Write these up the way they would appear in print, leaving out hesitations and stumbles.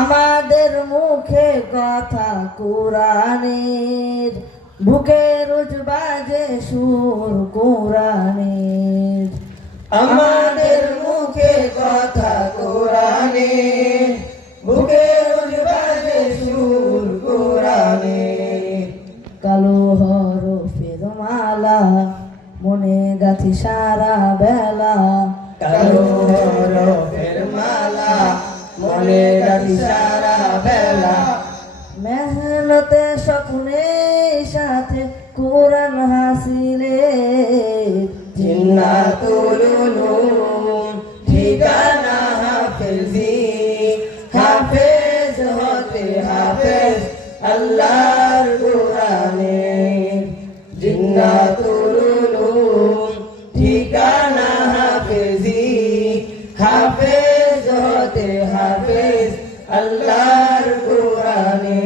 আমাদের মুখে কথা কোরআনের, বুকে রোজ বাজে সুর কোরআনের। আমাদের মুখে কথা কোরআনের, বুকে রোজ বাজে সুর কোরআনের। কালো হরফের মালা মনে গাথি সারা বেলা, কালো হরফের মালা মনে গাথি সারা বেলা। মেহনতে স্বপ্নের সাথে কোরআন হাসিলে, জিন্নাতুল উলুম ঠিকানা হাফেজি। হাফেজ হতে হাফেজ আল্লাহর কোরআনে। জিন্নাতুল উলুম ঠিকানা হাফেজি। হাফেজ হতে হাফেজ আল্লাহর কোরআনে।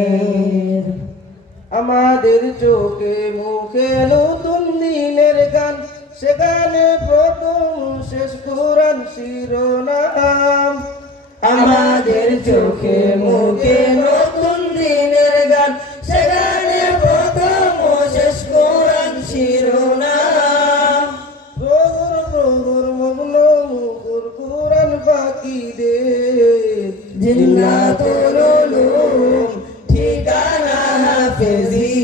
আমাদের চোখে মুখে নতুন দিনের গান, সেখানে প্রথম শেষ কোরআন শিরোনাম। আমাদের চোখে মুখে নতুন দিনের গান, সেখানে প্রথম শেষ কোরআন শিরোনাম। প্রহুর প্রহুর মগ্ন মুখর কোরআন পাখিদের। জিন্নাতুল উলুম ঠিকানা হাফেজি।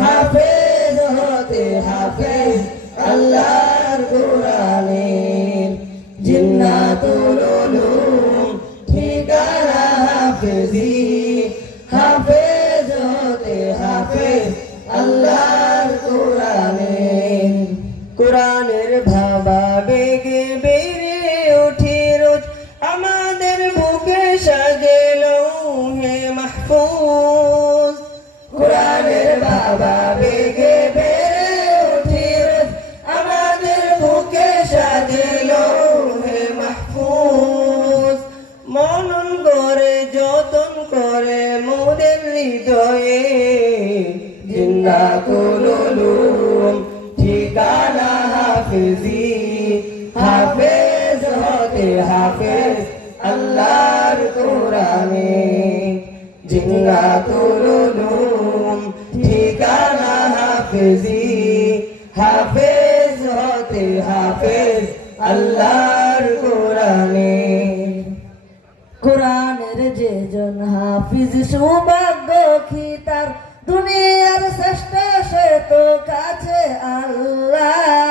হাফেজ হতে হাফেজ আল্লাহর কোরআনে। জিন্নাতুল উলুম ঠিকানা হাফেজি। হাফেজ হতে হাফেজ আল্লাহর কোরআনে। কোরআনের ভাবা বেগে বেড়ে উঠি রোজ, আমাদের বুকে সাজে লৌহে মাহফুজ। কোরআনের ভাবা বেগে বেড়ে উঠি রোজ, আমাদের বুকে সাজে লৌহে মাহফুজ। মনন করে যতন করে মোদের হৃদয়ে। জিন্নাতুল উলুম ঠিকানা হাফেজি। হাফেজ হতে হাফেজ আল্লাহর কোরআনে। জিন্নাতুল উলুম ঠিকানা হাফেজি। হাফেজ হতে হাফেজ আল্লাহর কোরআনে। কোরআনের যে জন হাফিজ সৌভাগ্যী তার, দুনিয়ার শ্রেষ্ঠ সে তো কাছে আল্লাহ।